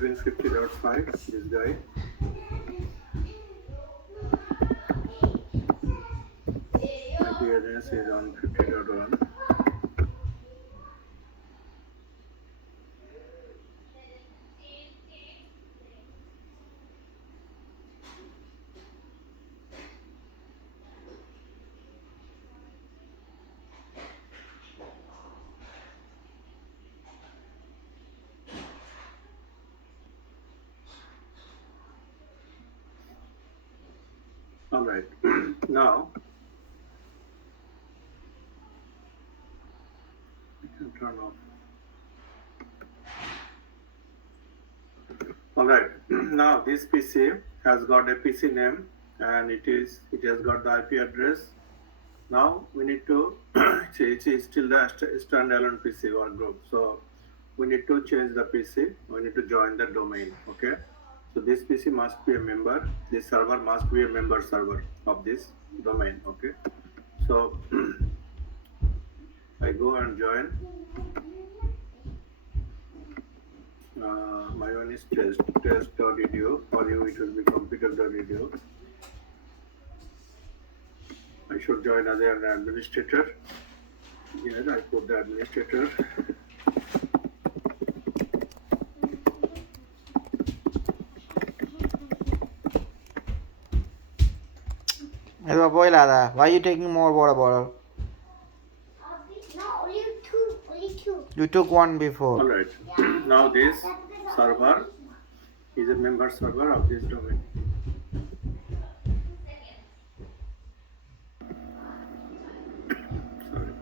750.5, this guy. IP address is on 50.1. All right. Now we can turn off. All right. Now this PC has got a PC name and it has got the IP address. Now we need to it is still the standalone PC or group. So we need to change the PC. We need to join the domain. Okay. So this PC must be a member. This server must be a member server of this domain. Okay. So I go and join. My one is test.edu. For you, it will be computer.edu. I should join as an administrator. Here I put the administrator. Why are you taking more water bottle? No, only two. You took one before. All right. Now this server is a member server of this domain. Sorry.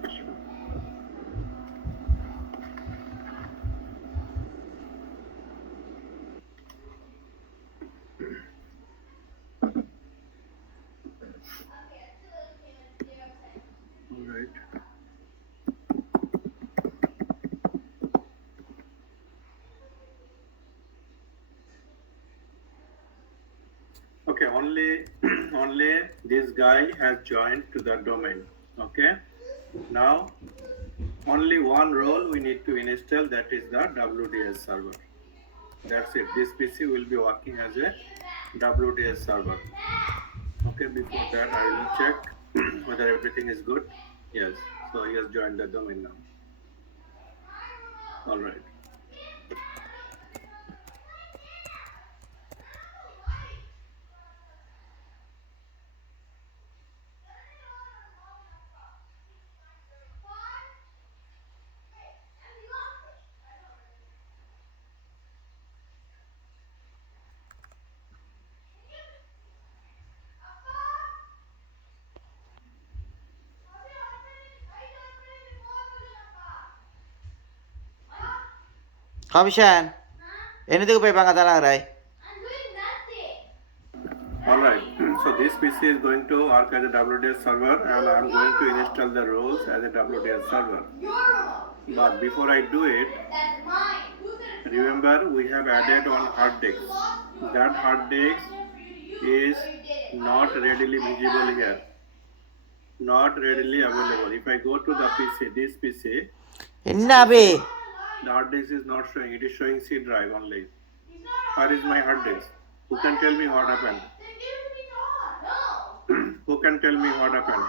All right. Okay, only this guy has joined to the domain. Okay. Now only one role we need to install, that is the WDS server. That's it. This PC will be working as a WDS server. Okay, before that I will check whether everything is good. Yes, so he has joined the domain now. All right. Kamishan, anything pay pang right? All right. So this PC is going to work as a WDS server, and I'm going to install the roles as a WDS server. But before I do it, remember we have added one hard disk. That hard disk is not readily visible here, not readily available. If I go to the PC, this PC, the hard disk is not showing. It is showing C drive only. Where is my hard disk? Who can tell me what happened? Who can tell me what happened?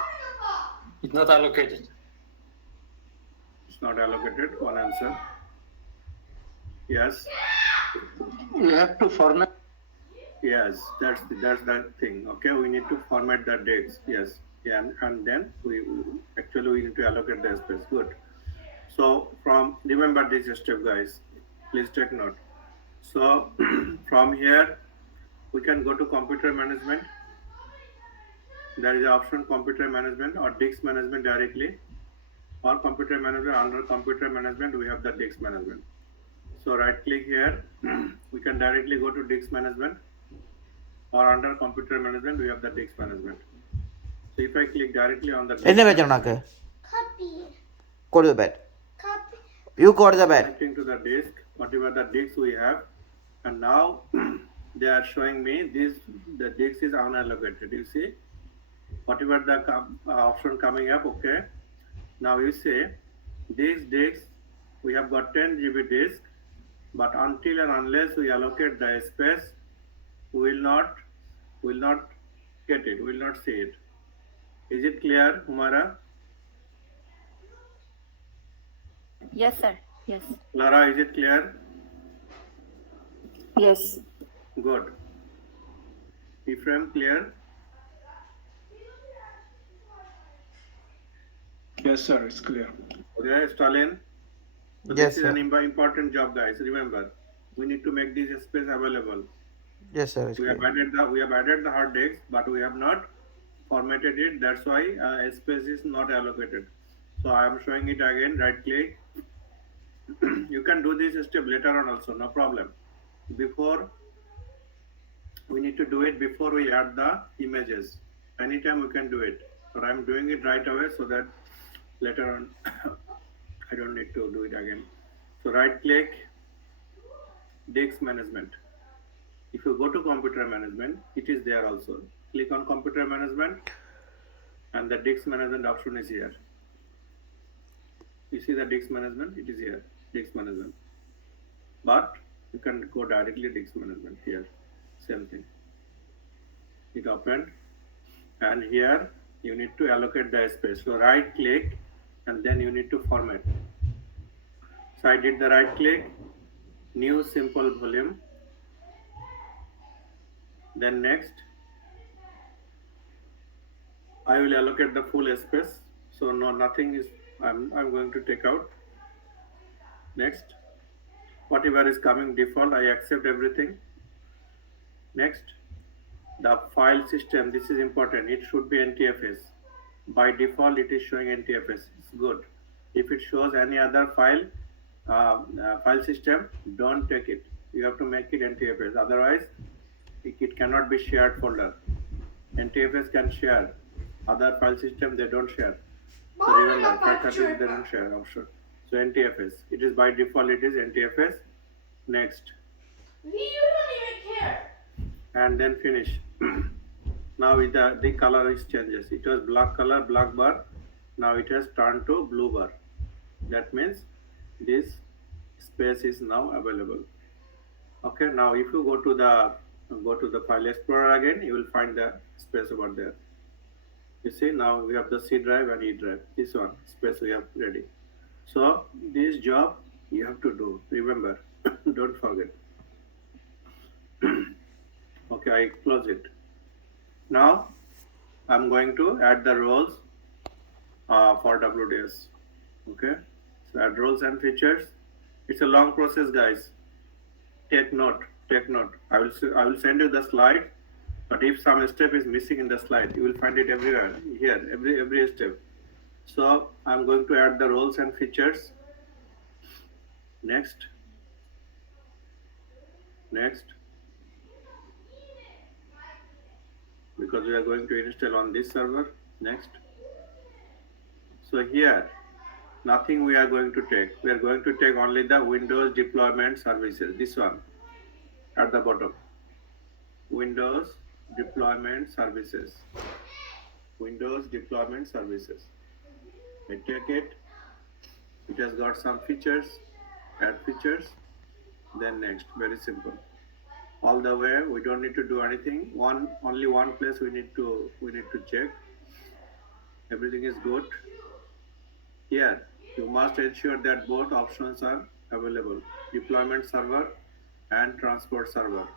It's not allocated. It's not allocated. One answer. Yes. You have to format. Yes, that's the thing. Okay, we need to format the dates. Yes, yeah, and then we need to allocate the space. Good. So remember this step, guys. Please take note. So from here we can go to computer management. There is an option computer management or disk management directly, or computer management. Under computer management we have the disk management. So right click here, we can directly go to disk management, or under computer management we have the disk management. So if I click directly on the disk Copy. Go to the bed. Copy. You go to the bed. connecting to the disk, whatever the disks we have, and now they are showing me the disk is unallocated. You see, whatever the option coming up. Okay, now you say these disks, we have got 10 GB disk, but until and unless we allocate the space, we will not get it, we will not see it. Is it clear, Humara? Yes, sir. Yes. Clara, is it clear? Yes. Good. Ephraim, clear? Yes, sir, it's clear. Okay, Stalin? So Yes, this is an sir. important job, guys. Remember, we need to make this space available. Yes, sir. It's We have clear. added the hard disks, but we have not formatted it. That's why space is not allocated. So I am showing it again. Right click. You can do this step later on also, no problem. Before we need to do it before we add the images. Anytime we can do it, but I'm doing it right away so that later on I don't need to do it again. So right click, disk management. If you go to computer management, it is there also. Click on computer management and the disk management option is here. You see the disk management, it is here, disk management. But you can go directly disk management here, same thing. It opened and here you need to allocate the space. So right click and then you need to format. So I did the right click, new simple volume. Then next, I will allocate the full space. So no, nothing is, I'm going to take out. Next, whatever is coming default, I accept everything. Next, the file system, this is important. It should be NTFS. By default, it is showing NTFS. It's good. If it shows any other file system, don't take it. You have to make it NTFS. Otherwise, it cannot be shared folder. NTFS can share. Other file system they don't share. So remember, 530 they don't share option. So NTFS. It is by default. It is NTFS. Next. You don't even care. And then finish. Now with the color is changes. It was black color, black bar. Now it has turned to blue bar. That means this space is now available. Okay. Now if you go to the file explorer again, you will find the space over there. You see now we have the C drive and E drive. This one space we have ready. So this job you have to do. Remember, don't forget. Okay, I close it. Now I'm going to add the roles for WDS. Okay, so add roles and features. It's a long process, guys. Take note. Take note. I will send you the slide. But if some step is missing in the slide, you will find it everywhere here, every step. So I'm going to add the roles and features. Next. Next. Because we are going to install on this server. Next. So here, nothing we are going to take. We are going to take only the Windows deployment services. This one at the bottom. Windows deployment services. Windows deployment services. I take it. It has got some features. Add features. Then next. Very simple. All the way. We don't need to do anything. Only one place we need to check. Everything is good. Here you must ensure that both options are available. Deployment server and transport server.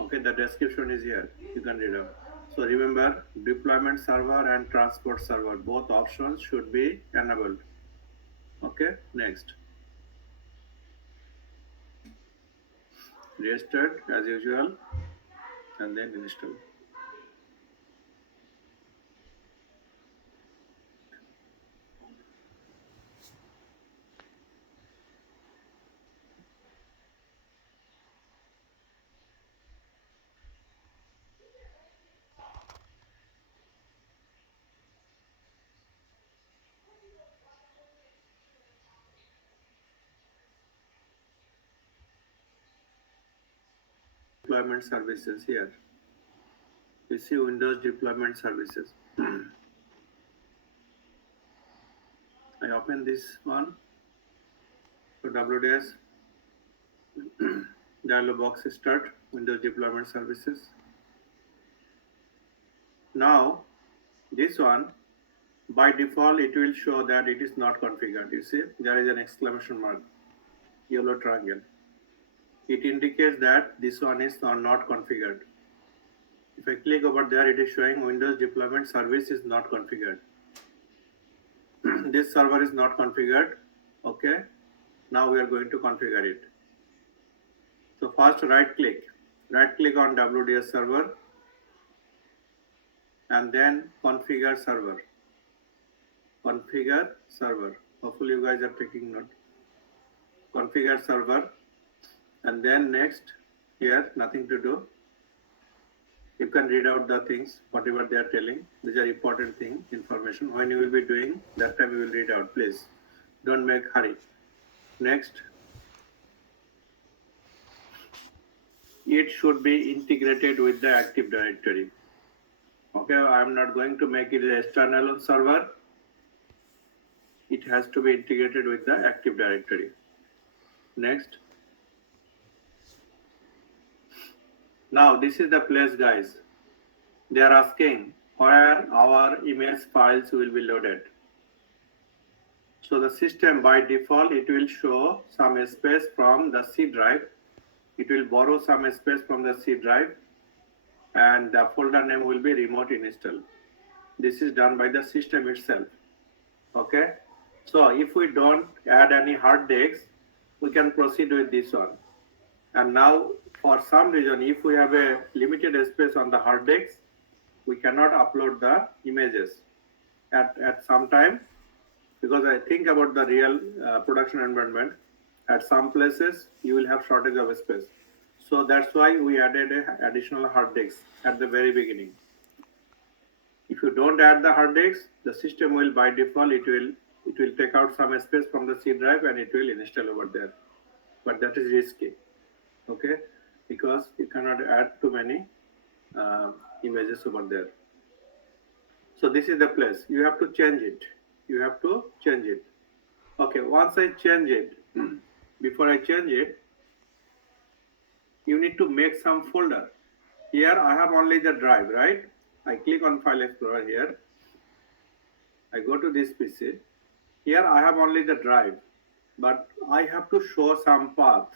Okay, the description is here. You can read out. So remember, deployment server and transport server, both options should be enabled. Okay, next. Restart as usual and then install. Deployment services here. You see Windows deployment services. I open this one. So WDS. Dialog box start, Windows Deployment Services. Now, this one, by default, it will show that it is not configured. You see, there is an exclamation mark, yellow triangle. It indicates that this one is not configured. If I click over there, it is showing Windows Deployment Service is not configured. This server is not configured. Okay. Now we are going to configure it. So first right click on WDS server and then configure server. Configure server. Hopefully you guys are taking note. Configure server and then next, here nothing to do. You can read out the things, whatever they are telling. These are important thing, information. When you will be doing, that time you will read out, please. Don't make hurry. Next. It should be integrated with the Active Directory. Okay, I am not going to make it an external server. It has to be integrated with the Active Directory. Next. Now this is the place, guys. They are asking where our image files will be loaded. So the system by default, it will show some space from the C drive. It will borrow some space from the C drive and the folder name will be remote install. This is done by the system itself. Okay. So if we don't add any hard disks, we can proceed with this one. And now for some reason, if we have a limited space on the hard disks, we cannot upload the images at some time, because I think about the real production environment. At some places, you will have shortage of space. So that's why we added additional hard disks at the very beginning. If you don't add the hard disks, the system will by default, it will take out some space from the C drive and it will install over there. But that is risky, okay? Because you cannot add too many images over there. So this is the place. You have to change it. You have to change it. Okay, once I change it, before I change it, you need to make some folder. Here I have only the drive, right? I click on File Explorer here. I go to this PC. Here I have only the drive, but I have to show some path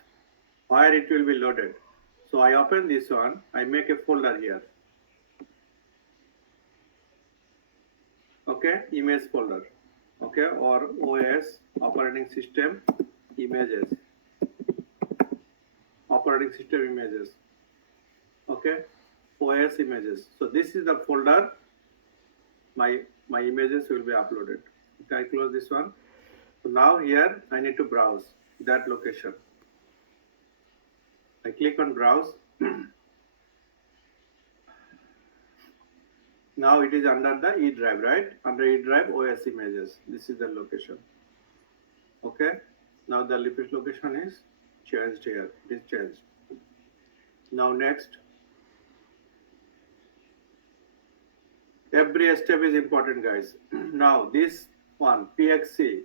where it will be loaded. So I open this one, I make a folder here. Okay, image folder. Okay, or OS, operating system images. Operating system images. Okay, OS images. So this is the folder my images will be uploaded. Okay, I close this one. So now here I need to browse that location. I click on browse. Now it is under the E drive, right? Under E drive OS images. This is the location. Okay. Now the location is changed here. It is changed. Now next. Every step is important, guys. Now this one, PXC,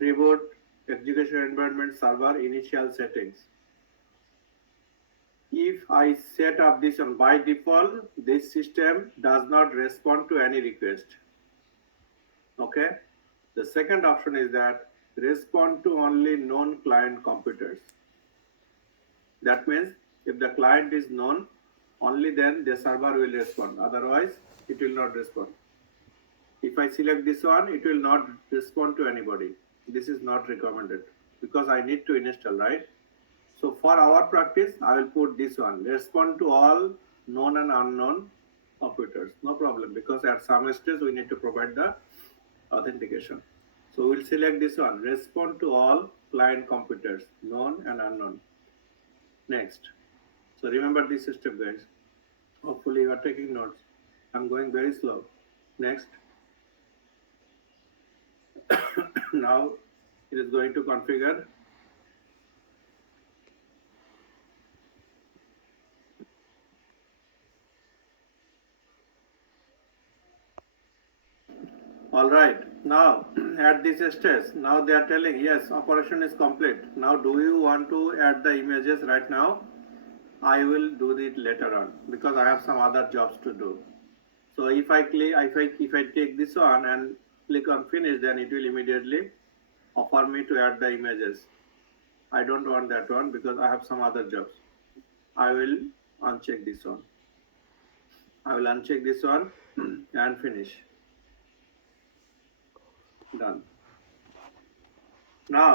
reboot, execution environment, server, initial settings. If I set up this one by default, this system does not respond to any request. Okay. The second option is that respond to only known client computers. That means if the client is known, only then the server will respond. Otherwise, it will not respond. If I select this one, it will not respond to anybody. This is not recommended because I need to install, right? So for our practice, I will put this one, respond to all known and unknown computers. No problem, because at some stage we need to provide the authentication. So we'll select this one, respond to all client computers, known and unknown. Next. So remember this step, guys. Hopefully you are taking notes. I'm going very slow. Next. Now it is going to configure. All right. Now, at this stage, now they are telling, yes, operation is complete. Now, do you want to add the images right now? I will do it later on because I have some other jobs to do. So if I click, if I take this one and click on finish, then it will immediately offer me to add the images. I don't want that one because I have some other jobs. I will uncheck this one. I will uncheck this one and finish. Done. Now